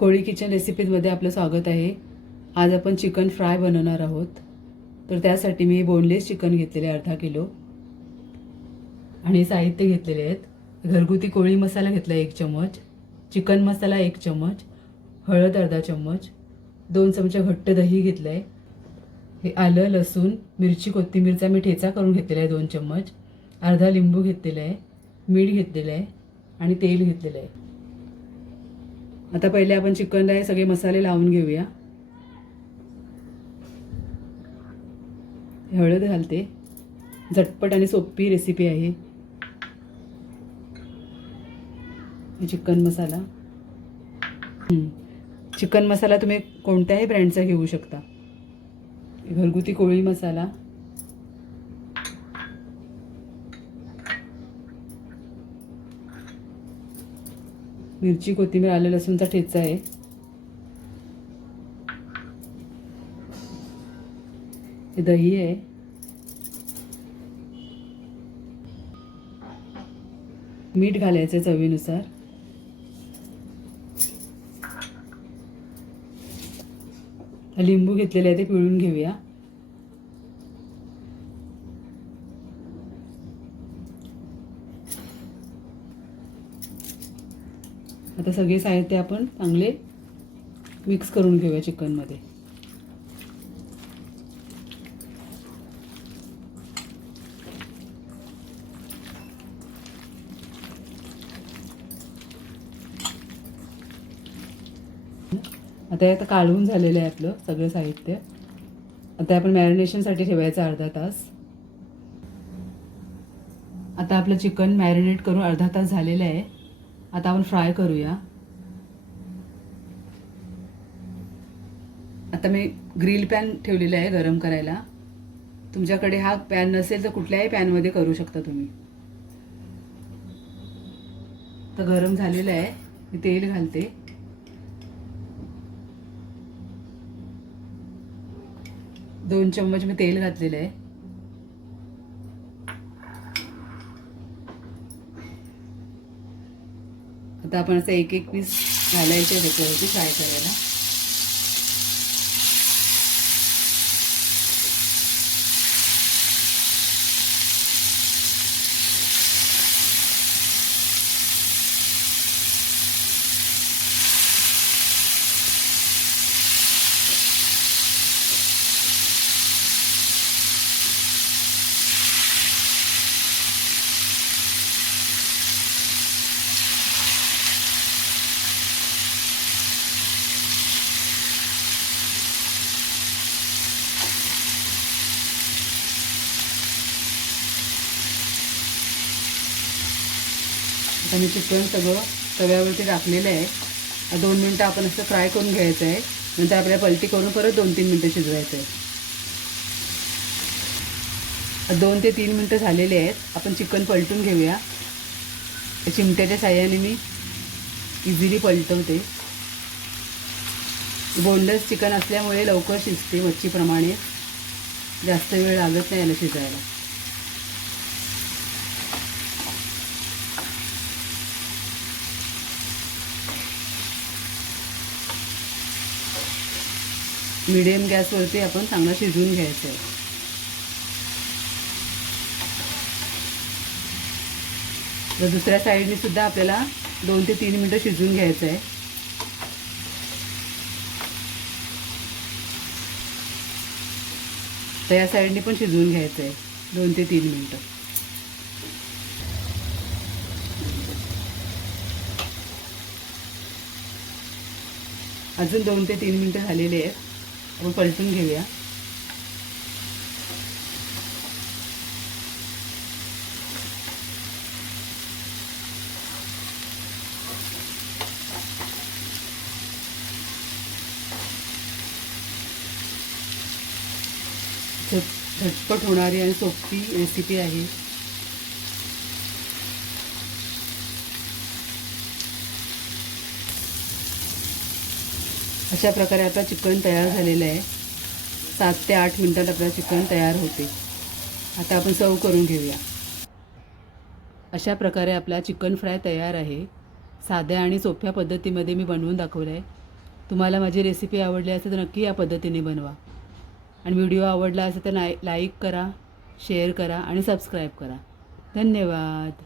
कोळी kitchen रेसिपीजमध्ये आपलं स्वागत आहे. आज आपण चिकन फ्राय बनवणार आहोत. तर त्यासाठी मी बोनलेस चिकन घेतलेले आहे अर्धा किलो. आणि साहित्य घेतलेले आहेत. घरगुती कोळी मसाला घेतला एक चम्मच चिकन मसाला एक चमच हळद अर्धा चम्मच दोन चमचे घट्ट दही घेतलं आहे हे आलं लसूण मिरची कोथिंबीरचा मी ठेचा करून घेतलेला आहे दोन चम्मच अर्धा लिंबू घेतलेला आहे मीठ घेतलेलं आहे आणि तेल घेतलेलं आहे. आता पहिले आपण चिकनला हे सगळे मसाले लावून घेऊया. हळद घालते. झटपट आणि सोपी रेसिपी आहे. चिकन मसाला. चिकन मसाला तुम्ही कोणत्याही ब्रँडचा घेऊ शकता. घरगुती कोळी मसाला. मिरची कोथिंबीर आलं लसूणचा ठेचा आहे. हे दही आहे. मीठ घालायचं चवीनुसार. लिंबू घेतलेले आहे ते पिळून घेऊया. आता सगळे साहित्य आपण चांगले मिक्स करून घेऊया चिकनमध्ये आता हे आता काढून झालेलं आहे आपलं सगळं साहित्य. आता आपण मॅरिनेशनसाठी ठेवायचं अर्धा तास. आता आपलं चिकन मॅरिनेट करून अर्धा तास झालेलं आहे. आता आपण फ्राय करूया. आता मी ग्रिल पॅन ठेवलेला आहे गरम करायला. तुमच्याकडे हा पॅन नसेल तर कुठल्याही पॅनमध्ये करू शकता तुम्ही. तर गरम झालेलं आहे. मी तेल घालते. दोन चम्मच मी तेल घातलेलं आहे. आता आपण असं एक एक पीस घालायचे त्याच्यावरती फ्राय करायला. आता मी चिकन सगळं तव्यावरती टाकलेलं आहे. दोन मिनटं आपण असं फ्राय करून घ्यायचं आहे. नंतर आपल्याला पलटी करून परत दोन तीन मिनटं शिजवायचं आहे. दोन ते तीन मिनटं झालेले आहेत. आपण चिकन पलटून घेऊया. चिमट्याच्या साह्याने मी इझिली पलटवते. बोनलेस चिकन असल्यामुळे लवकर शिजते मच्छीप्रमाणे. जास्त वेळ लागत नाही याला शिजायला. मिडियम गॅसवरती आपण चांगला शिजवून घ्यायचं आहे. तर दुसऱ्या साईडने सुद्धा आपल्याला दोन ते तीन मिनटं शिजवून घ्यायचं आहे. तर या साईडने पण शिजवून घ्यायचं आहे दोन ते तीन मिनटं. अजून दोन ते तीन मिनटं झालेले आहेत. आपण पलटून घेऊया. झट झटपट होणारी आणि सोपी रेसिपी आहे. अशा प्रकारे आता चिकन तयार झालेलं आहे. सात ते आठ मिनटात आपलं चिकन तयार होते. आता आपण सर्व करून घेऊया. अशा प्रकारे आपला चिकन फ्राय तयार आहे. साध्या आणि सोप्या पद्धतीमध्ये मी बनवून दाखवलं आहे तुम्हाला माझी रेसिपी आवडली असेल तर नक्की या पद्धतीने बनवा. आणि व्हिडिओ आवडला असेल तर लाईक करा शेअर करा आणि सबस्क्राईब करा. धन्यवाद.